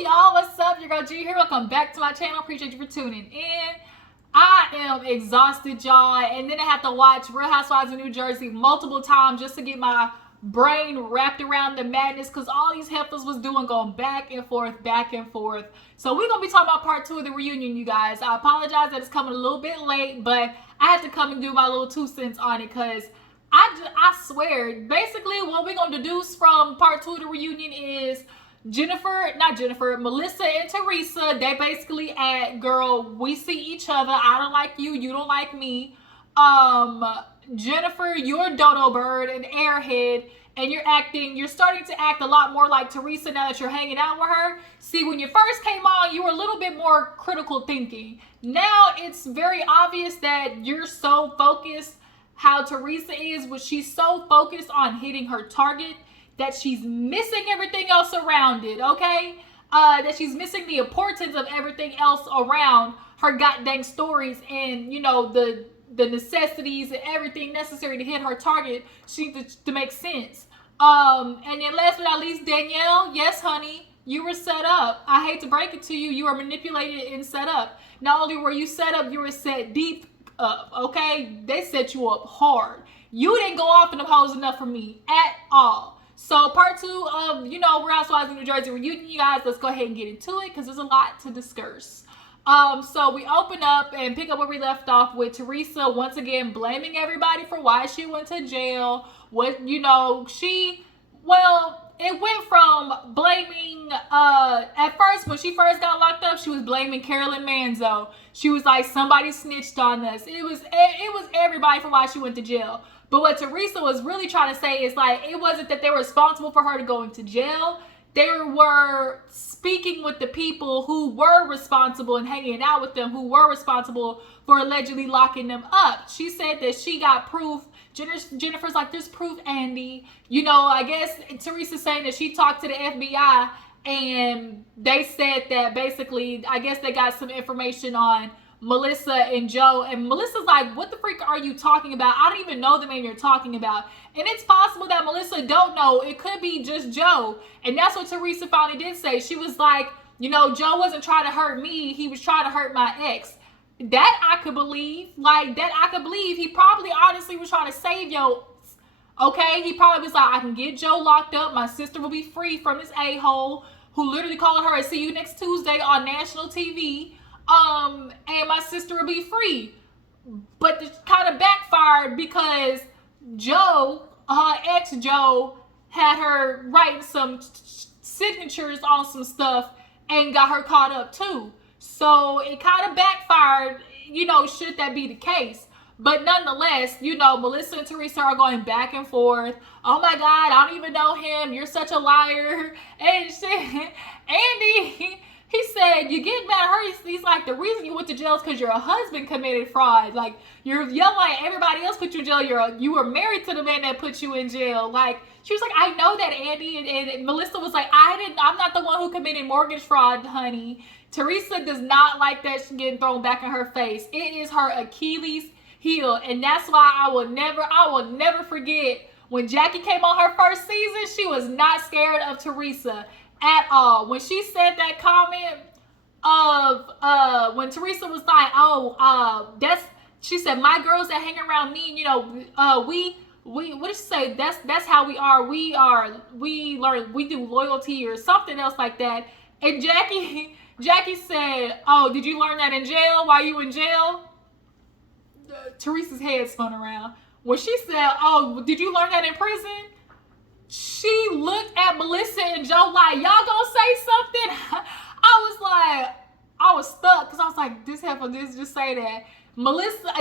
Y'all, what's up? Your girl G here. Welcome back to my channel. Appreciate you for tuning in. I am exhausted, y'all, and then I have to watch Real Housewives of New Jersey multiple times just to get my brain wrapped around the madness, because all these heifers was doing going back and forth, back and forth. So we're going to be talking about part 2 of the reunion, you guys. I apologize that it's coming a little bit late, but I had to come and do my little 2 cents on it, because I swear, basically what we're going to deduce from part 2 of the reunion is Melissa and Teresa, they basically at, girl, we see each other. I don't like you. You don't like me. Jennifer, you're a dodo bird, an airhead, and you're starting to act a lot more like Teresa now that you're hanging out with her. See, when you first came on, you were a little bit more critical thinking. Now it's very obvious that you're so focused how Teresa is, but she's so focused on hitting her target that she's missing everything else around it, okay? That she's missing the importance of everything else around her goddamn stories and, you know, the necessities and everything necessary to hit her target. She needs to make sense. And then last but not least, Danielle, yes, honey, you were set up. I hate to break it to you. You were manipulated and set up. Not only were you set up, you were set deep up, okay? They set you up hard. You didn't go off in them hoes enough for me at all. So part 2 of, you know, Real Housewives of New Jersey reunion, you guys, let's go ahead and get into it because there's a lot to discuss. So we open up and pick up where we left off with Teresa once again blaming everybody for why she went to jail. What, you know, it went from blaming, at first, when she first got locked up, she was blaming Carolyn Manzo. She was like, somebody snitched on us. It was everybody for why she went to jail. But what Teresa was really trying to say is, like, it wasn't that they were responsible for her to go into jail. They were speaking with the people who were responsible and hanging out with them, who were responsible for allegedly locking them up. She said that she got proof. Jennifer's like, there's proof, Andy. You know, I guess Teresa's saying that she talked to the FBI and they said that basically, I guess they got some information on Melissa and Joe, and Melissa's like, what the freak are you talking about? I don't even know the man you're talking about. And it's possible that Melissa don't know. It could be just Joe. And that's what Teresa finally did say. She was like, you know, Joe wasn't trying to hurt me. He was trying to hurt my ex. That I could believe. Like, that I could believe. He probably honestly was trying to save yo. Okay? He probably was like, I can get Joe locked up. My sister will be free from this a-hole who literally called her and see you next Tuesday on national TV. And my sister will be free. But it kind of backfired because Joe, her ex Joe, had her writing some signatures on some stuff and got her caught up too. So it kind of backfired, you know, should that be the case. But nonetheless, you know, Melissa and Teresa are going back and forth. Oh my God, I don't even know him. You're such a liar. And shit, Andy, he said, you get mad at her. He's like, the reason you went to jail is because your husband committed fraud. Like, you're yelling at everybody else put you in jail. You were married to the man that put you in jail. Like, she was like, I know that, Andy. And Melissa was like, I'm not the one who committed mortgage fraud, honey. Teresa does not like that getting thrown back in her face. It is her Achilles heel. And that's why I will never forget when Jackie came on her first season, she was not scared of Teresa at all. When she said that comment of when Teresa was like, she said, my girls that hang around me, you know, we what did she say? That's how we are. We learn, we do loyalty or something else like that. And Jackie said, oh, did you learn that in jail? While you in jail? Teresa's head spun around. When she said, oh, did you learn that in prison? She looked at Melissa and Joe like, y'all gonna say something? I was stuck because I was like, this heifer, this just say that.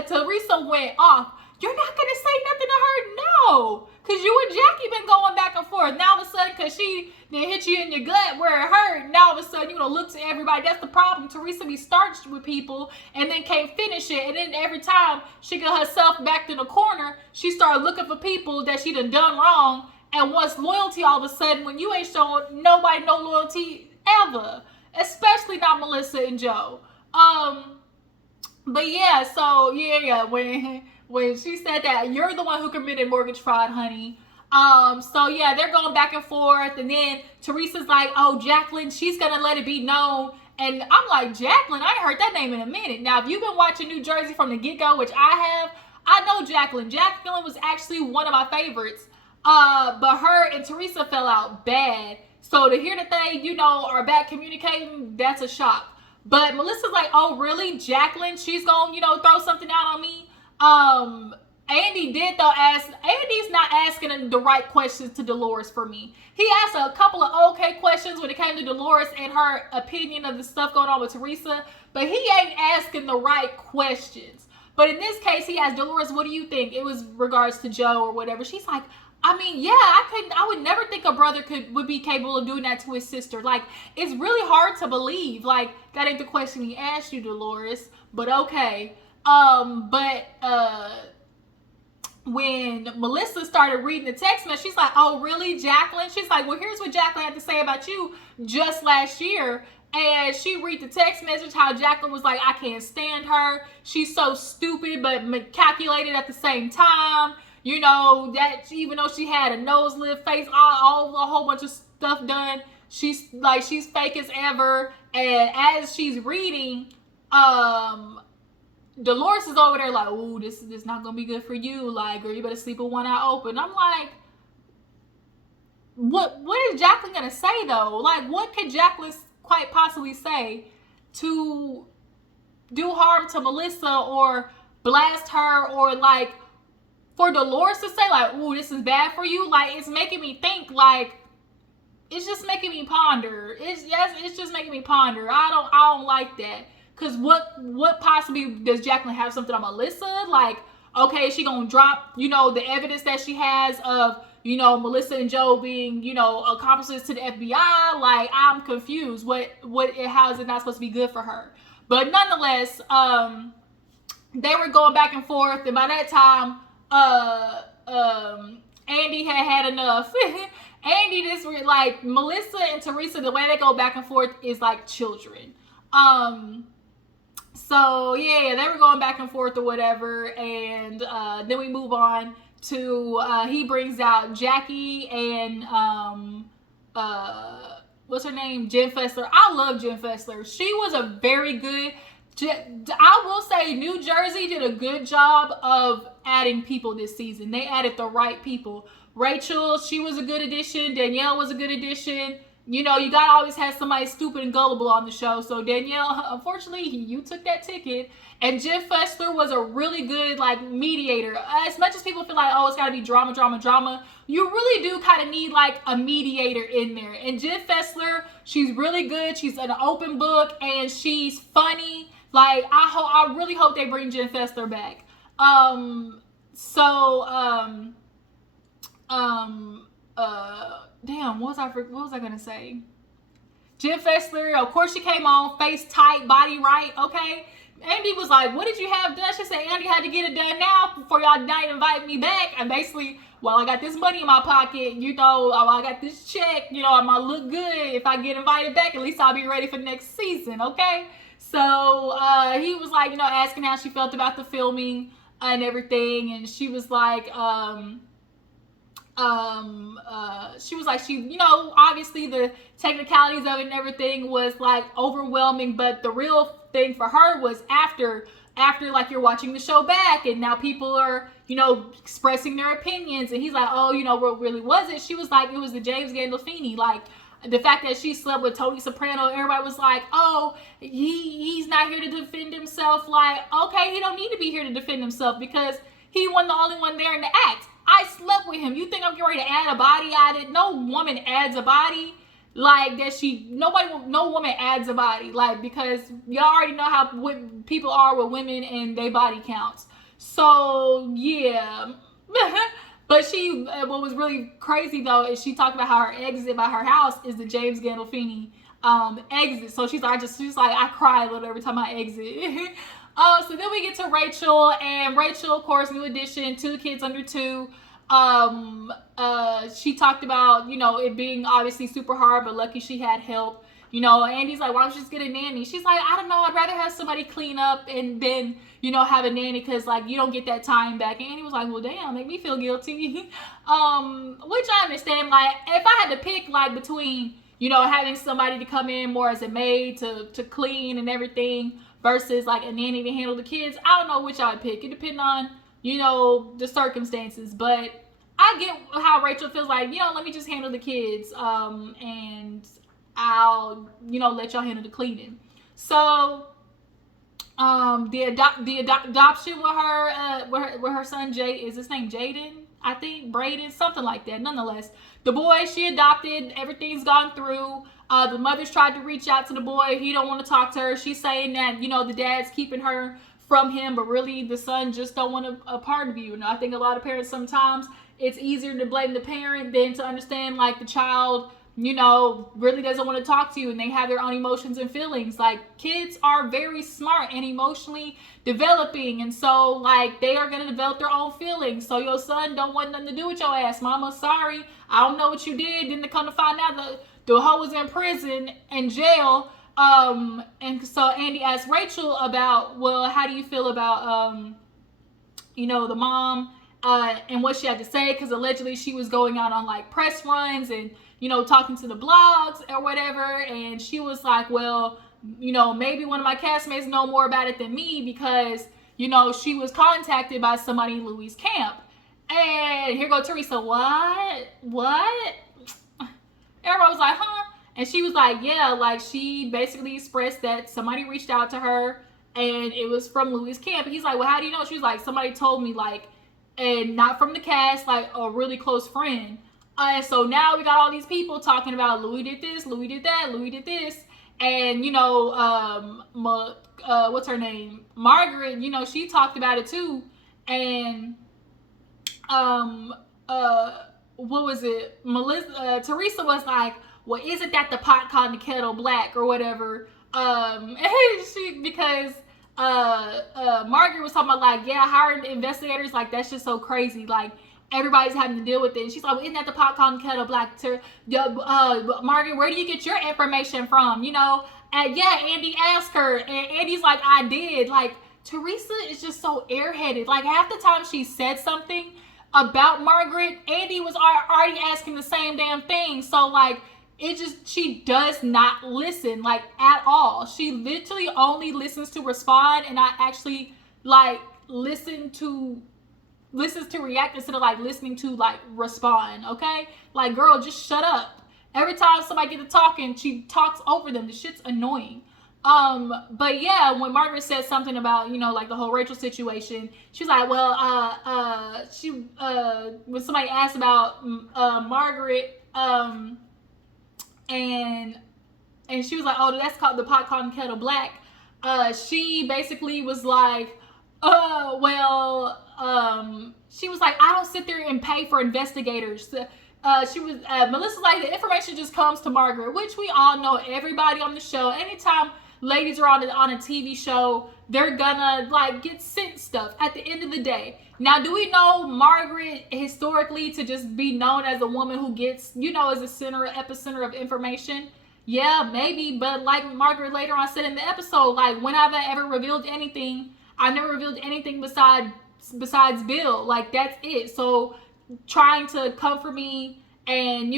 Teresa went off. You're not gonna say nothing to her? No. Because you and Jackie been going back and forth. Now all of a sudden, because she then hit you in your gut where it hurt, now all of a sudden you look to everybody. That's the problem. Teresa be starched with people and then can't finish it. And then every time she got herself back in the corner, she started looking for people that she done wrong and wants loyalty all of a sudden when you ain't showing nobody no loyalty ever. Especially not Melissa and Joe. But yeah, so yeah, when she said that you're the one who committed mortgage fraud, honey, So yeah, they're going back and forth, and then Teresa's like, "Oh, Jacqueline, she's gonna let it be known." And I'm like, Jacqueline, I ain't heard that name in a minute. Now, if you've been watching New Jersey from the get-go, which I have, I know Jacqueline. Jacqueline was actually one of my favorites. But her and Teresa fell out bad. So to hear that they, are back communicating, that's a shock. But Melissa's like, "Oh, really? Jacqueline, she's gonna, throw something out on me?" Andy did though ask. Andy's not asking the right questions to Dolores for me. He asked a couple of okay questions when it came to Dolores and her opinion of the stuff going on with Teresa, but he ain't asking the right questions. But in this case, he asked Dolores, "What do you think?" It was regards to Joe or whatever. She's like, "I mean, yeah, I would never think a brother would be capable of doing that to his sister. Like, it's really hard to believe. Like, that ain't the question he asked you, Dolores, but okay." When Melissa started reading the text message, she's like, "Oh, really, Jacqueline?" She's like, "Well, here's what Jacqueline had to say about you just last year." And she read the text message, how Jacqueline was like, "I can't stand her. She's so stupid, but calculated at the same time. That even though she had a nose lift, face, all a whole bunch of stuff done, she's fake as ever." And as she's reading, Dolores is over there like, "Ooh, this is not gonna be good for you. Like, girl, you better sleep with one eye open." I'm like, what is Jacqueline gonna say though? Like, what could Jacqueline quite possibly say to do harm to Melissa or blast her, or like for Dolores to say like, "Ooh, this is bad for you"? Like, it's making me think. Like, it's just making me ponder. It's just making me ponder. I don't like that. Cause what possibly does Jacqueline have something on Melissa? Like, okay, is she gonna drop, the evidence that she has of, Melissa and Joe being, accomplices to the FBI? Like, I'm confused. How is it not supposed to be good for her? But nonetheless, they were going back and forth, and by that time, Andy had enough. Andy just like Melissa and Teresa, the way they go back and forth is like children. So yeah, they were going back and forth or whatever, and then we move on to he brings out Jackie and what's her name, Jen Fessler. I love Jen Fessler. She was a very good. I will say New Jersey did a good job of adding people this season. They added the right people. Rachel, she was a good addition. Danielle was a good addition. You gotta always have somebody stupid and gullible on the show. So Danielle, unfortunately, you took that ticket. And Jen Fessler was a really good mediator. As much as people feel like, oh, it's gotta be drama, you really do kind of need a mediator in there. And Jen Fessler, she's really good. She's an open book and she's funny. I really hope they bring Jen Fessler back. Damn, what was I gonna say? Jen Fessler, of course, she came on, face tight, body right, okay? Andy was like, "What did you have done?" She said, "Andy had to get it done now before y'all not invite me back." And basically, well, I got this money in my pocket, I got this check, I might look good. If I get invited back, at least I'll be ready for next season, okay? So he was asking how she felt about the filming and everything, and she was like, obviously the technicalities of it and everything was overwhelming, but the real thing for her was after you're watching the show back and now people are expressing their opinions, and he's like, "Oh, what really was it?" She was like, "It was the James Gandolfini, the fact that she slept with Tony Soprano." Everybody was like, "Oh, he's not here to defend himself." Okay, he don't need to be here to defend himself because he wasn't the only one there in the act. I slept with him. You think I'm getting ready to add a body at it? No woman adds a body no woman adds a body because y'all already know how people are with women and they body counts. So yeah. But what was really crazy though is she talked about how her exit by her house is the James Gandolfini exit. So she's like, I cry a little every time I exit. So then we get to Rachel, and Rachel, of course, new addition, 2 kids under 2. She talked about, it being obviously super hard, but lucky she had help. Andy's like, why don't you just get a nanny? She's like, I don't know, I'd rather have somebody clean up and then, have a nanny, because like you don't get that time back. And Andy was like, well, damn, make me feel guilty. Which I understand. Like, if I had to pick like between, having somebody to come in more as a maid to clean and everything versus like a nanny to handle the kids, I don't know which I would pick. It depends on, the circumstances. But I get how Rachel feels like, let me just handle the kids, and I'll, let y'all handle the cleaning. So, the adoption with her son Jay, is his name Jaden? I think Braden, something like that. Nonetheless, the boy she adopted, everything's gone through. The mother's tried to reach out to the boy. He don't want to talk to her. She's saying that, the dad's keeping her from him, but really the son just don't want a part of you. And I think a lot of parents, sometimes it's easier to blame the parent than to understand like the child, really doesn't want to talk to you, and they have their own emotions and feelings. Like, kids are very smart and emotionally developing, and so like they are going to develop their own feelings. So your son don't want nothing to do with your ass. Mama, sorry, I don't know what you did. Then to come to find out the hoe was in prison and jail. And so Andy asked Rachel about, well, how do you feel about the mom and what she had to say, because allegedly she was going out on like press runs and talking to the blogs or whatever. And she was like, well, maybe one of my castmates know more about it than me, because, she was contacted by somebody in Louie's camp. And here go Teresa, what? Everybody was like, huh? And she was like, yeah, like she basically expressed that somebody reached out to her and it was from Louie's camp. He's like, well, how do you know? She was like, somebody told me, like, and not from the cast, like a really close friend. And so now we got all these people talking about Louie did this, Louie did that, Louie did this. And, what's her name? Margaret, she talked about it too. And, what was it? Teresa was like, well, isn't that the pot calling the kettle black or whatever? Because Margaret was talking about like, yeah, hiring investigators, like that's just so crazy. Like, everybody's having to deal with it. And she's like, well, isn't that the pot calling the kettle black? Margaret, where do you get your information from? And yeah, Andy asked her, and Andy's like, I did. Like, Teresa is just so airheaded. Like, half the time she said something about Margaret, Andy was already asking the same damn thing. So like, she does not listen, like, at all. She literally only listens to respond, and not actually like listens to react instead of like listening to like respond. Okay, like, girl, just shut up. Every time somebody gets to talking, she talks over them. The shit's annoying. But yeah, when Margaret said something about, like the whole Rachel situation, she's like, well, when somebody asked about Margaret, and she was like, oh, that's called the pot calling kettle black. She basically was like, she was like, I don't sit there and pay for investigators. Melissa's like, the information just comes to Margaret, which we all know. Everybody on the show, anytime ladies are on a TV show, they're gonna like get sent stuff at the end of the day. Now, do we know Margaret historically to just be known as a woman who gets, as a epicenter of information? Yeah, maybe. But like Margaret later on said in the episode, like, when have I ever revealed anything? I've never revealed anything besides Bill. Like, that's it. So trying to comfort me and,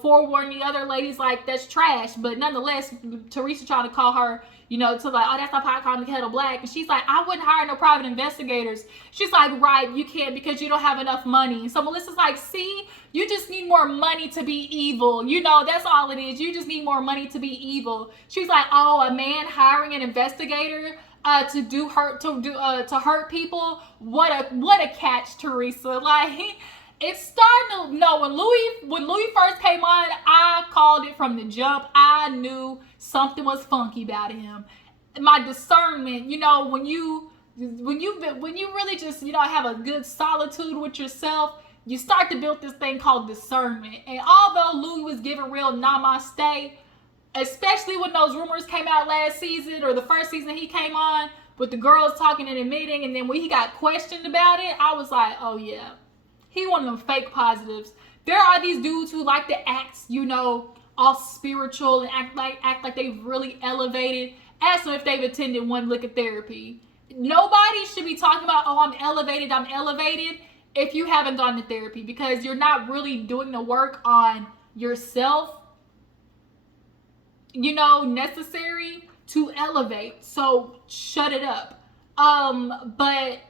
forewarn the other ladies, like, that's trash. But nonetheless, Teresa trying to call her, to like, oh, that's not pot calling the kettle black. And she's like, I wouldn't hire no private investigators. She's like, right, you can't because you don't have enough money. So Melissa's like, see, you just need more money to be evil. That's all it is. You just need more money to be evil. She's like, oh, a man hiring an investigator to hurt people? What a catch, Teresa. Like, it's starting to, no, when Louie first came on, I called it from the jump. I knew something was funky about him. My discernment, when you really just, have a good solitude with yourself, you start to build this thing called discernment. And although Louie was giving real namaste, especially when those rumors came out last season or the first season he came on with the girls talking and admitting, and then when he got questioned about it, I was like, oh yeah, He one of them fake positives. There are these dudes who like to act, all spiritual and act like they've really elevated. Ask them if they've attended one lick of therapy. Nobody should be talking about, oh, I'm elevated, if you haven't gone to therapy, because you're not really doing the work on yourself, necessary to elevate. So shut it up. But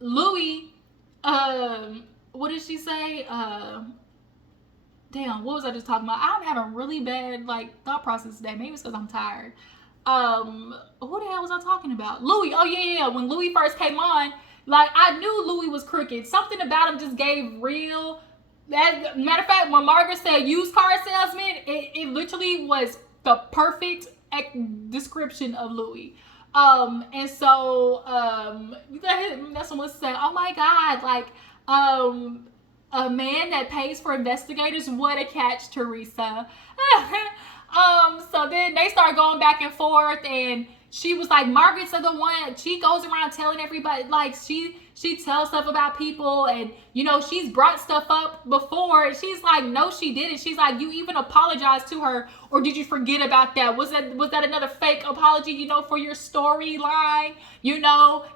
Louie, what did she say? Damn, what was I just talking about? I'm having really bad thought process today. Maybe it's because I'm tired. Who the hell was I talking about? Louie. Oh yeah. When Louie first came on, I knew Louie was crooked. Something about him just gave real. Matter of fact, when Margaret said used car salesman, it literally was the perfect description of Louie. And so that's someone said, oh my God, a man that pays for investigators, what a catch, Teresa. So then they start going back and forth, and she was like, Margaret's the one, she goes around telling everybody, she tells stuff about people, and she's brought stuff up before, and she's like, no, she didn't. She's like, you even apologized to her, or did you forget about that? Was that another fake apology, for your storyline? Namaste,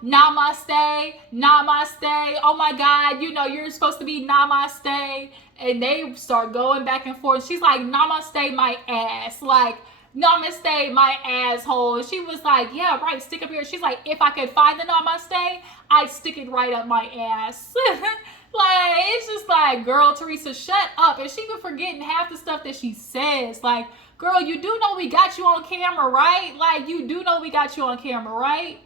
oh my God, you're supposed to be namaste. And they start going back and forth. She's like, namaste my ass, namaste my asshole. And she was like, yeah, right, stick up here. She's like, if I could find the namaste, I'd stick it right up my ass. It's just like, girl, Teresa, shut up. And she been forgetting half the stuff that she says. Girl, you do know we got you on camera, right? You do know we got you on camera, right?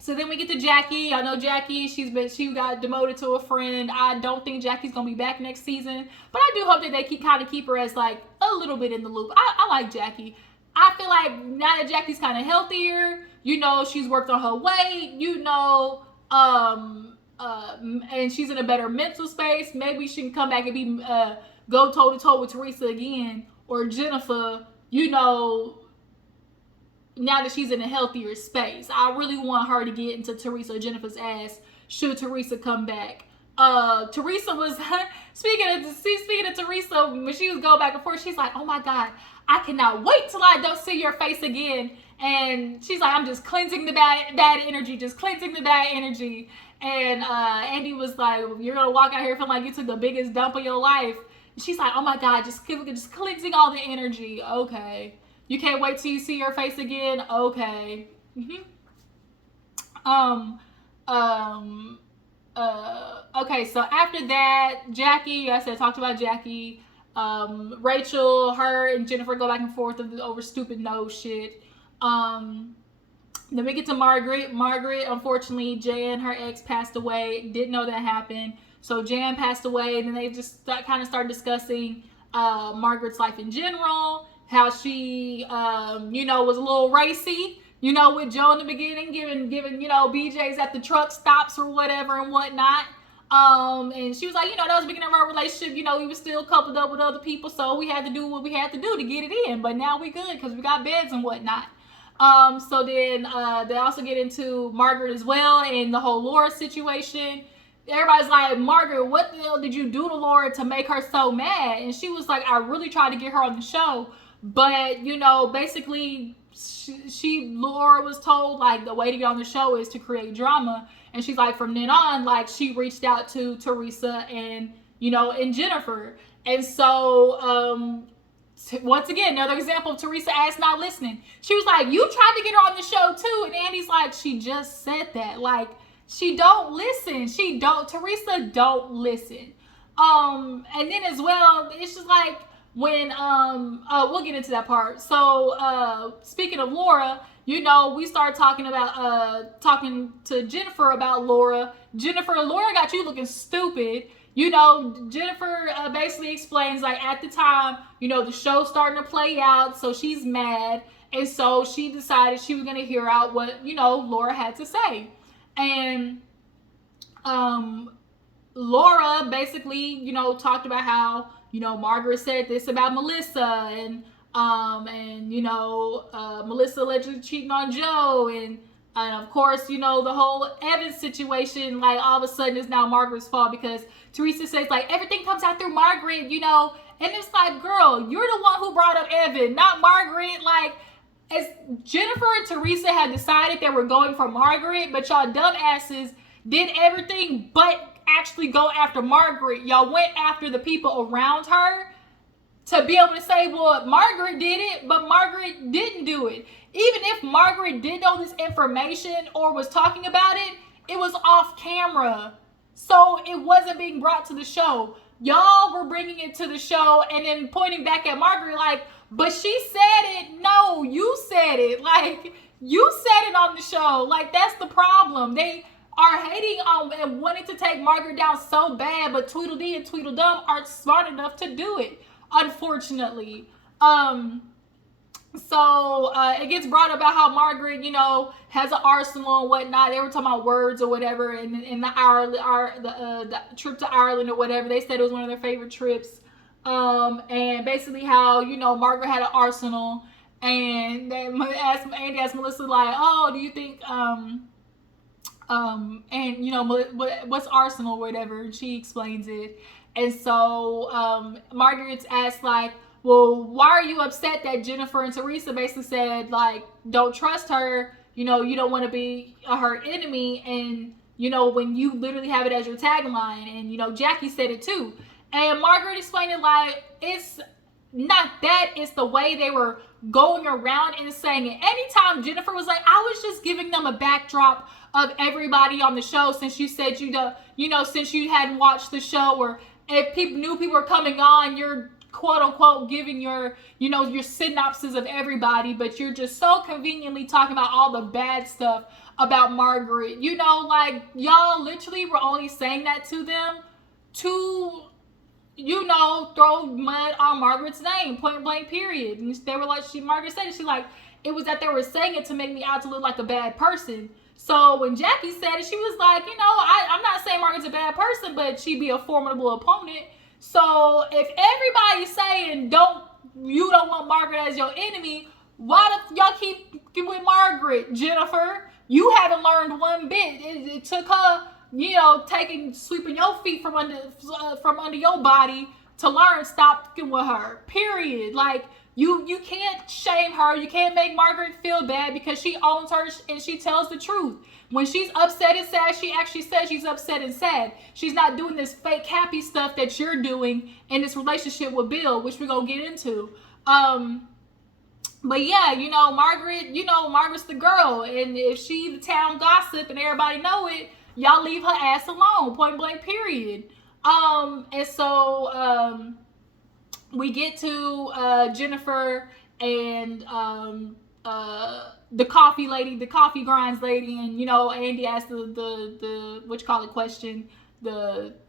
So then we get to Jackie. I know Jackie, she got demoted to a friend. I don't think Jackie's gonna be back next season, but I do hope that they keep her as a little bit in the loop. I like Jackie. I feel like now that Jackie's kind of healthier, she's worked on her weight, and she's in a better mental space. Maybe she can come back and be go toe to toe with Teresa again, or Jennifer. Now that she's in a healthier space. I really want her to get into Teresa or Jennifer's ass should Teresa come back. Teresa was speaking of Teresa, when she was going back and forth, she's like, oh my God, I cannot wait till I don't see your face again. And she's like, I'm just cleansing the bad energy, And Andy was like, you're gonna walk out here feeling like you took the biggest dump of your life. And she's like, oh my God, just cleansing all the energy. Okay. You can't wait till you see your face again? Okay. Okay, so after that, Jackie, talked about Jackie. Rachel, her and Jennifer go back and forth over stupid nose shit. Then we get to Margaret. Margaret, unfortunately, Jan, her ex, passed away. Didn't know that happened. So Jan passed away, and then they just kind of started discussing Margaret's life in general. How she, was a little racy, with Joe in the beginning, giving, BJs at the truck stops or whatever and whatnot. And she was like, that was the beginning of our relationship. We were still coupled up with other people, so we had to do what we had to do to get it in. But now we good because we got beds and whatnot. So then they also get into Margaret as well and the whole Laura situation. Everybody's like, Margaret, what the hell did you do to Laura to make her so mad? And she was like, I really tried to get her on the show. But, basically, Laura was told, the way to get on the show is to create drama. And she's like, from then on, she reached out to Teresa and, and Jennifer. And so, once again, another example of Teresa ass not listening. She was like, you tried to get her on the show, too. And Andy's like, she just said that. She don't listen. Teresa don't listen. And then as well, it's just when we'll get into that part. So speaking of Laura, we started talking to Jennifer about Laura. Laura got you looking stupid. Jennifer basically explains at the time, the show's starting to play out, so she's mad, and so she decided she was gonna hear out what Laura had to say. And Laura basically talked about how Margaret said this about Melissa, and Melissa allegedly cheating on Joe, and And of course, you know, the whole Evan situation, like all of a sudden is now Margaret's fault because Teresa says like everything comes out through Margaret, you know, and it's like, girl, you're the one who brought up Evan, not Margaret. Like, as Jennifer and Teresa had decided they were going for Margaret, but y'all dumbasses did everything but actually go after Margaret. Y'all went after the people around her to be able to say, well, Margaret did it, but Margaret didn't do it. Even if Margaret did know this information or was talking about it, it was off camera. So it wasn't being brought to the show. Y'all were bringing it to the show and then pointing back at Margaret like, but she said it. No, you said it. Like, you said it on the show. Like, that's the problem. They are hating on and wanting to take Margaret down so bad, but Tweedledee and Tweedledum aren't smart enough to do it, unfortunately. So it gets brought about how Margaret, you know, has an arsenal and whatnot. They were talking about words or whatever, and in the the trip to Ireland or whatever, they said it was one of their favorite trips. And basically how, you know, Margaret had an arsenal, and then Andy asked Melissa like, oh, do you think and you know, what's arsenal or whatever, and she explains it. And so Margaret's asked like, well, why are you upset that Jennifer and Teresa basically said, like, don't trust her, you know, you don't want to be her enemy, and, you know, when you literally have it as your tagline, and, you know, Jackie said it too. And Margaret explained it like, it's not that, it's the way they were going around and saying it. Anytime Jennifer was like, I was just giving them a backdrop of everybody on the show, since you said you know, since you hadn't watched the show, or if people were coming on, you're quote unquote giving your, you know, your synopsis of everybody, but you're just so conveniently talking about all the bad stuff about Margaret. You know, like, y'all literally were only saying that to them to, you know, throw mud on Margaret's name, point blank, period. And they were like, Margaret said it, she like, it was that they were saying it to make me out to look like a bad person. So when Jackie said it, she was like, you know, I'm not saying Margaret's a bad person, but she'd be a formidable opponent. So if everybody's saying you don't want Margaret as your enemy, why do y'all keep with Margaret, Jennifer? You haven't learned one bit. It took her, you know, sweeping your feet from under your body to learn stop with her. Period. Like, you can't shame her. You can't make Margaret feel bad because she owns her and she tells the truth. When she's upset and sad, she actually says she's upset and sad. She's not doing this fake happy stuff that you're doing in this relationship with Bill, which we're going to get into. But yeah, you know, Margaret's the girl. And if she the town gossip and everybody know it, y'all leave her ass alone, point blank, period. And so we get to Jennifer and the coffee lady, the coffee grinds lady, and, you know, Andy asked the what you call it question, what's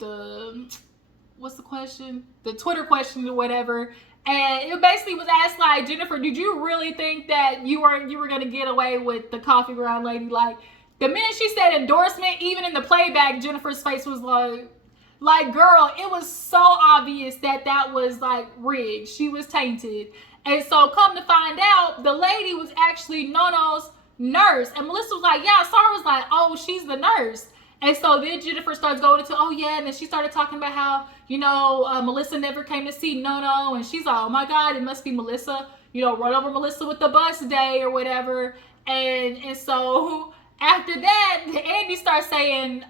the question? The Twitter question or whatever. And it basically was asked like, Jennifer, did you really think that you were gonna get away with the coffee grind lady? Like, the minute she said endorsement, even in the playback, Jennifer's face was like, girl, it was so obvious that was like rigged. She was tainted. And so come to find out, the lady was actually Nono's nurse. And Melissa was like, yeah, Sarah was like, oh, she's the nurse. And so then Jennifer starts going into, oh yeah, and then she started talking about how, you know, Melissa never came to see Nono, and she's like, oh my God, it must be Melissa, you know, run over Melissa with the bus day or whatever. And so after that, Andy starts saying,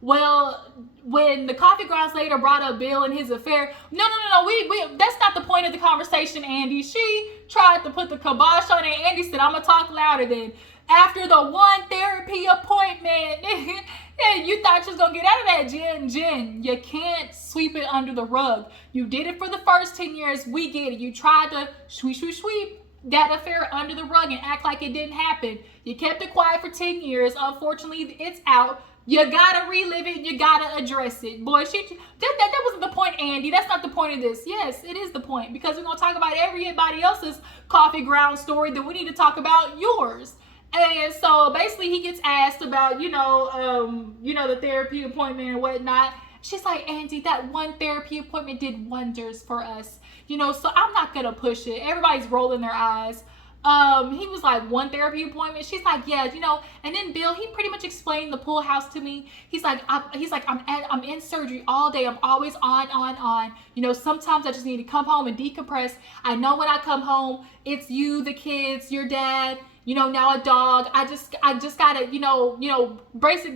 well, when the coffee grounds later brought up Bill and his affair, no, we that's not the point of the conversation, Andy. She tried to put the kibosh on it. Andy said, I'm gonna talk louder then. After the one therapy appointment, and you thought you was gonna get out of that, Jen. You can't sweep it under the rug. You did it for the first 10 years. We get it. You tried to sweep that affair under the rug and act like it didn't happen. You kept it quiet for 10 years. Unfortunately, it's out. You gotta relive it. You gotta address it. Boy, that wasn't the point, Andy. That's not the point of this. Yes, it is the point, because we're gonna talk about everybody else's coffee ground story, that we need to talk about yours. And so basically he gets asked about, you know, the therapy appointment and whatnot. She's like, Andy, that one therapy appointment did wonders for us, you know, so I'm not gonna push it. Everybody's rolling their eyes. He was like, one therapy appointment. She's like, yeah, you know. And then Bill, he pretty much explained the pool house to me. He's like, I'm in surgery all day. I'm always on. You know, sometimes I just need to come home and decompress. I know when I come home, it's you, the kids, your dad, you know, now a dog. I just gotta,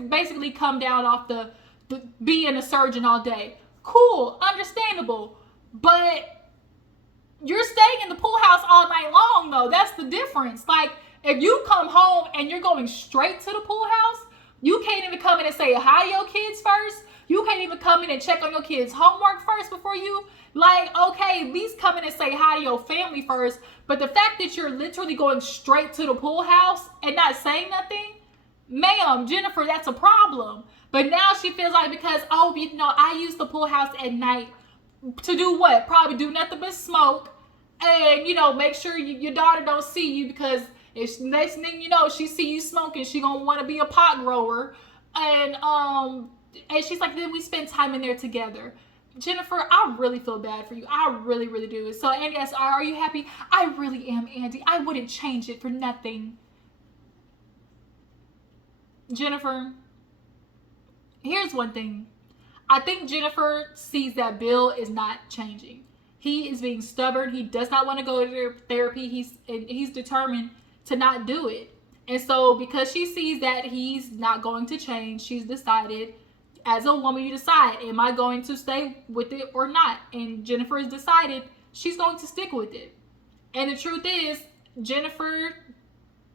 basically come down off the being a surgeon all day. Cool, understandable, but you're staying in the pool house all night long, though. That's the difference. Like, if you come home and you're going straight to the pool house, you can't even come in and say hi to your kids first. You can't even come in and check on your kids' homework first before you. Like, okay, at least come in and say hi to your family first. But the fact that you're literally going straight to the pool house and not saying nothing, ma'am, Jennifer, that's a problem. But now she feels like because, I use the pool house at night to do what? Probably do nothing but smoke and, make sure your daughter don't see you, because if next thing you know, she see you smoking, she gonna want to be a pot grower. And she's like, then we spend time in there together. Jennifer, I really feel bad for you. I really, really do. So, Andy asks, are you happy? I really am, Andy. I wouldn't change it for nothing. Jennifer, here's one thing. I think Jennifer sees that Bill is not changing. He is being stubborn. He does not want to go to therapy. He's determined to not do it. And so because she sees that he's not going to change, she's decided, as a woman, you decide, am I going to stay with it or not? And Jennifer has decided she's going to stick with it. And the truth is, Jennifer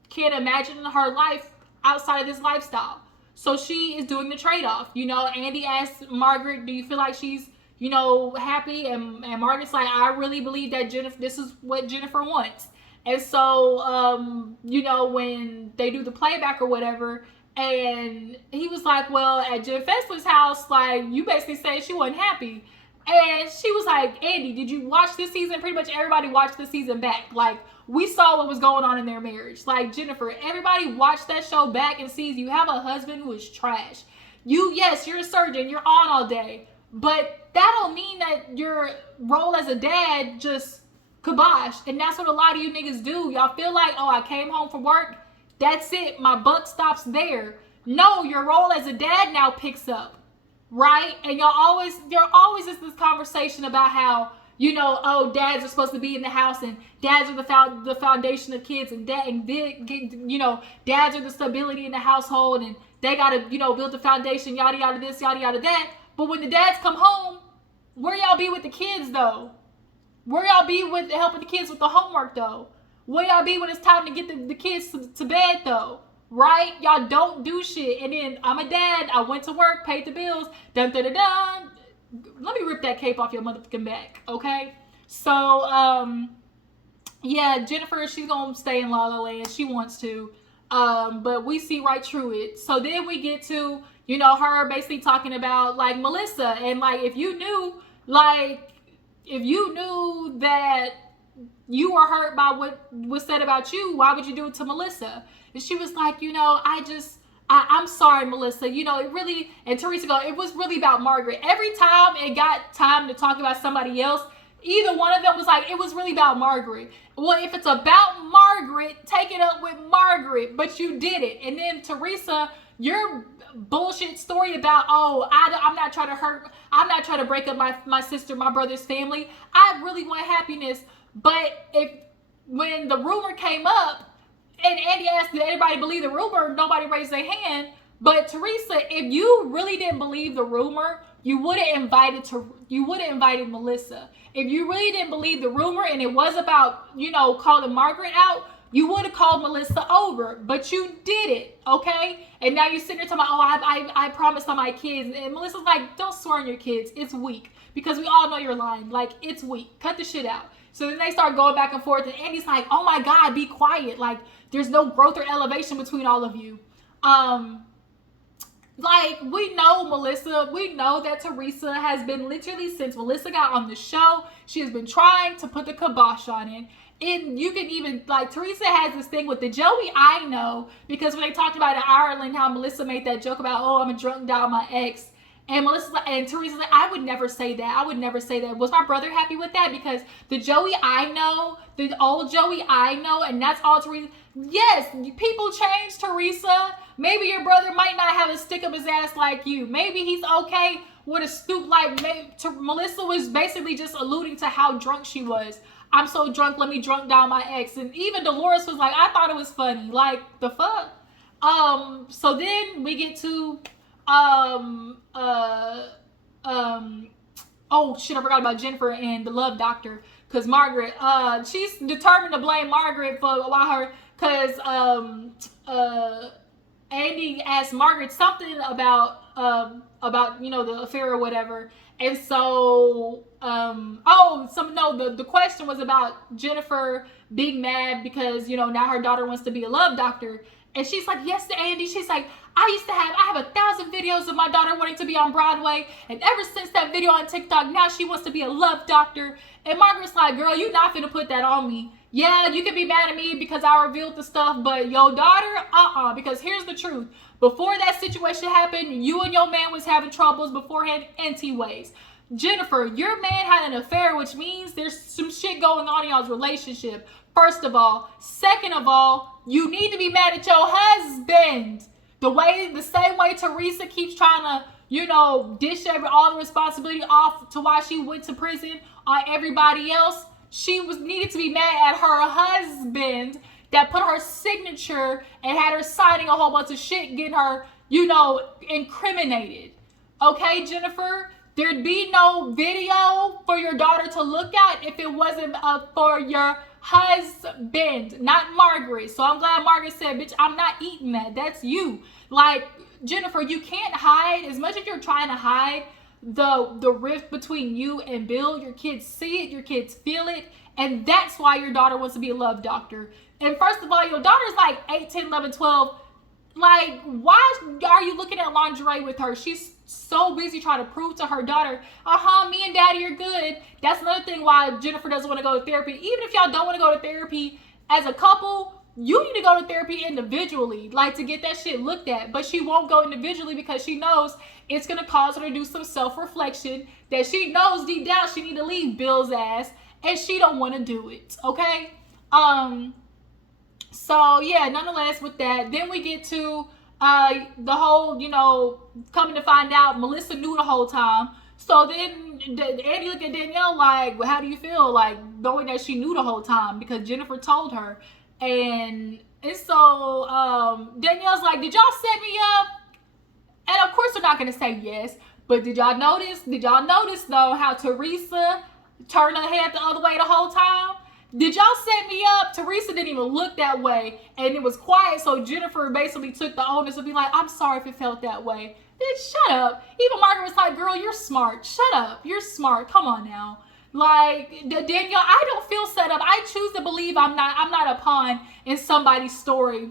can't imagine her life outside of this lifestyle. So she is doing the trade-off. Andy asked Margaret, do you feel like she's, happy? And Margaret's like, I really believe that this is what Jennifer wants. And so, when they do the playback or whatever, and he was like, well, at Jen Fessler's house, like, you basically said she wasn't happy. And she was like, Andy, did you watch this season? Pretty much everybody watched the season back. Like, we saw what was going on in their marriage. Like, Jennifer, everybody watched that show back and sees you have a husband who is trash. Yes, you're a surgeon. You're on all day. But that don't mean that your role as a dad just kibosh. And that's what a lot of you niggas do. Y'all feel like, I came home from work. That's it. My buck stops there. No, your role as a dad now picks up. Right? And there always is this conversation about how, dads are supposed to be in the house, and dads are the foundation of kids, and dads are the stability in the household, and they got to, build the foundation, yada, yada, this, yada, yada, that. But when the dads come home, where y'all be with the kids, though? Where y'all be with helping the kids with the homework, though? Where y'all be when it's time to get the kids to bed, though? Right? Y'all don't do shit. And then, I'm a dad. I went to work, paid the bills. Dun, dun, dun, dun. Let me rip that cape off your motherfucking back, okay? So, Jennifer, she's gonna stay in La La Land. She wants to. But we see right through it. So then we get to, her basically talking about, like, Melissa. And, like, if you knew that you were hurt by what was said about you, why would you do it to Melissa? And she was like, I'm sorry, Melissa. It really, and Teresa goes, it was really about Margaret. Every time it got time to talk about somebody else, either one of them was like, it was really about Margaret. Well, if it's about Margaret, take it up with Margaret, but you did it. And then Teresa, your bullshit story about, I'm not trying to hurt, I'm not trying to break up my sister, my brother's family. I really want happiness. But when the rumor came up, and Andy asked, did anybody believe the rumor? Nobody raised their hand. But Teresa, if you really didn't believe the rumor, you would have invited Melissa. If you really didn't believe the rumor and it was about, calling Margaret out, you would have called Melissa over. But you did it, okay? And now you're sitting there talking about, I promised on my kids. And Melissa's like, don't swear on your kids. It's weak. Because we all know you're lying. Like, it's weak. Cut the shit out. So then they start going back and forth. And Andy's like, oh my God, be quiet. Like, there's no growth or elevation between all of you. We know Melissa, we know that Teresa has been literally, since Melissa got on the show, she has been trying to put the kibosh on it. And you can even, Teresa has this thing with the Joey I know, because when they talked about in Ireland, how Melissa made that joke about, I'm a drunk down my ex. And Melissa's like, and Teresa's like, I would never say that. I would never say that. Was my brother happy with that? Because the Joey I know, the old Joey I know, and that's all Teresa. Yes, people change, Teresa. Maybe your brother might not have a stick up his ass like you. Maybe he's okay with a stoop like Melissa was basically just alluding to how drunk she was. I'm so drunk, let me drunk down my ex. And even Dolores was like, I thought it was funny. Like, the fuck? So then we get to oh shit, I forgot about Jennifer and the love doctor. Cause Margaret, she's determined to blame Margaret for why cause Andy asked Margaret something about the affair or whatever. And so the question was about Jennifer being mad because now her daughter wants to be a love doctor. And she's like, yes, to Andy. She's like, I have 1,000 videos of my daughter wanting to be on Broadway. And ever since that video on TikTok, now she wants to be a love doctor. And Margaret's like, girl, you're not finna put that on me. Yeah, you can be mad at me because I revealed the stuff, but your daughter, because here's the truth. Before that situation happened, you and your man was having troubles beforehand anyways. Jennifer, your man had an affair, which means there's some shit going on in y'all's relationship. First of all. Second of all, you need to be mad at your husband. The same way Teresa keeps trying to, dish all the responsibility off to why she went to prison on everybody else. She needed to be mad at her husband that put her signature and had her signing a whole bunch of shit, getting her, incriminated. Okay, Jennifer? There'd be no video for your daughter to look at if it wasn't for your husband, not Margaret. So I'm glad Margaret said, bitch, I'm not eating that. That's you. Like, Jennifer, you can't hide. As much as you're trying to hide the rift between you and Bill, your kids see it, your kids feel it, and that's why your daughter wants to be a love doctor. And first of all, your daughter's like 8, 10, 11, 12. Like, why are you looking at lingerie with her? She's so busy trying to prove to her daughter, me and daddy are good. That's another thing why Jennifer doesn't want to go to therapy. Even if y'all don't want to go to therapy as a couple, you need to go to therapy individually, like to get that shit looked at. But she won't go individually because she knows it's going to cause her to do some self-reflection that she knows deep down she need to leave Bill's ass, and she don't want to do it, okay? So, yeah, nonetheless, with that, then we get to the whole, coming to find out Melissa knew the whole time. So then Andy looked at Danielle like, well, how do you feel? Like, knowing that she knew the whole time because Jennifer told her. And so Danielle's like, did y'all set me up? And of course they're not going to say yes. But did y'all notice, though, how Teresa turned her head the other way the whole time? Did y'all set me up? Teresa didn't even look that way, and it was quiet, so Jennifer basically took the onus of being like, I'm sorry if it felt that way. Bitch, shut up. Even Margaret was like, girl, you're smart. Shut up. You're smart. Come on now. Like, Danielle, I don't feel set up. I choose to believe I'm not a pawn in somebody's story.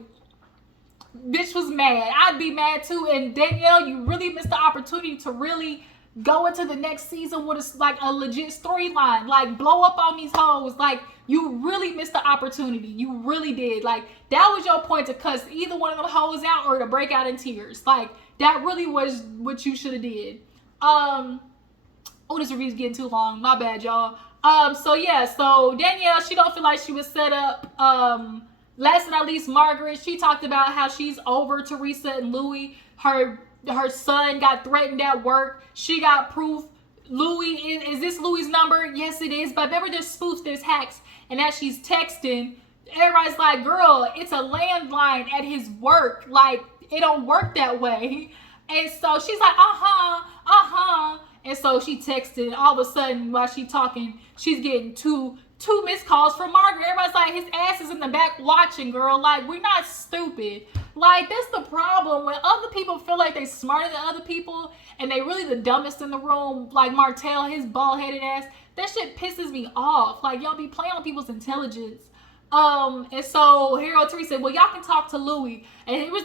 Bitch was mad. I'd be mad too. And Danielle, you really missed the opportunity to really go into the next season with a legit storyline. Like, blow up on these hoes. Like, you really missed the opportunity. You really did. Like, that was your point to cuss either one of them hoes out or to break out in tears. Like, that really was what you should have did. This review's getting too long. My bad, y'all. So Danielle, she don't feel like she was set up. Last but not least, Margaret, she talked about how she's over Teresa and Louie. Her son got threatened at work. She got proof. Louie, is this Louie's number? Yes, it is. But remember, there's spoofs, there's hacks. And as she's texting, everybody's like, girl, it's a landline at his work. Like, it don't work that way. And so she's like, And so she texted. All of a sudden, while she's talking, she's getting two missed calls from Margaret. Everybody's like, his ass is in the back watching, girl. Like, we're not stupid. Like, that's the problem. When other people feel like they're smarter than other people and they really the dumbest in the room, like Martell, his bald-headed ass, that shit pisses me off. Like, y'all be playing on people's intelligence. And so Hero Teresa said, well, y'all can talk to Louie. And it was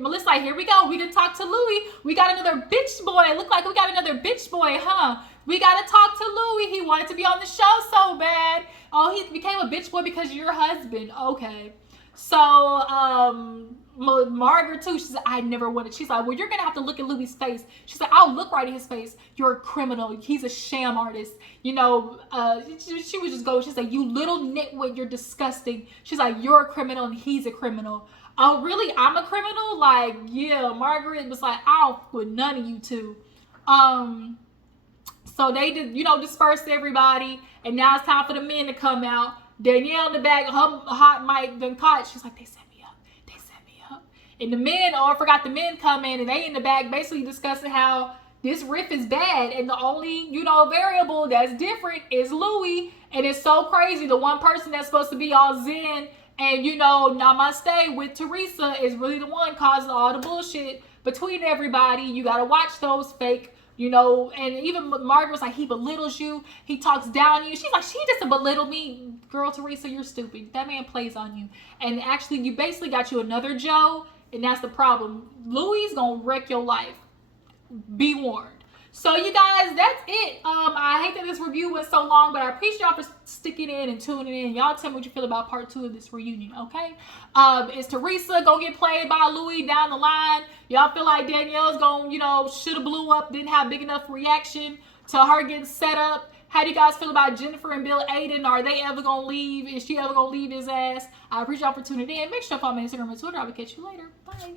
Melissa like, here we go. We didn't talk to Louie. We got another bitch boy. It looked like we got another bitch boy, huh? We got to talk to Louie. He wanted to be on the show so bad. Oh, he became a bitch boy because you're your husband. Okay. So, Margaret too, she's like, I never wanted. She's like, well, you're gonna have to look at Louie's face. She's like, I'll look right in his face. You're a criminal. He's a sham artist. You know, she would just go. She's like, you little nitwit, you're disgusting. She's like, you're a criminal and he's a criminal. Oh, really? I'm a criminal? Like, yeah. Margaret was like, I'll f with none of you two. So they did, dispersed everybody, and now it's time for the men to come out. Danielle in the back, her hot mic done caught. She's like, they set me up. They set me up. And the men, I forgot the men come in, and they in the back basically discussing how this riff is bad, and the only, variable that's different is Louie. And it's so crazy. The one person that's supposed to be all zen and, namaste with Teresa is really the one causing all the bullshit between everybody. You got to watch those fake, and even Margaret was like, he belittles you. He talks down on you. She's like, she doesn't belittle me. Girl, Teresa, you're stupid. That man plays on you. And actually, you basically got you another Joe, and that's the problem. Louie's going to wreck your life. Be warned. So you guys, that's it. I hate that this review was so long, but I appreciate y'all for sticking in and tuning in. Y'all tell me what you feel about part 2 of this reunion, okay? Is Teresa gonna get played by Louie down the line? Y'all feel like Danielle's gonna, should have blew up, didn't have big enough reaction to her getting set up? How do you guys feel about Jennifer and Bill Aiden? Are they ever gonna leave? Is she ever gonna leave his ass? I appreciate y'all for tuning in. Make sure to follow me on Instagram and Twitter. I will catch you later. Bye.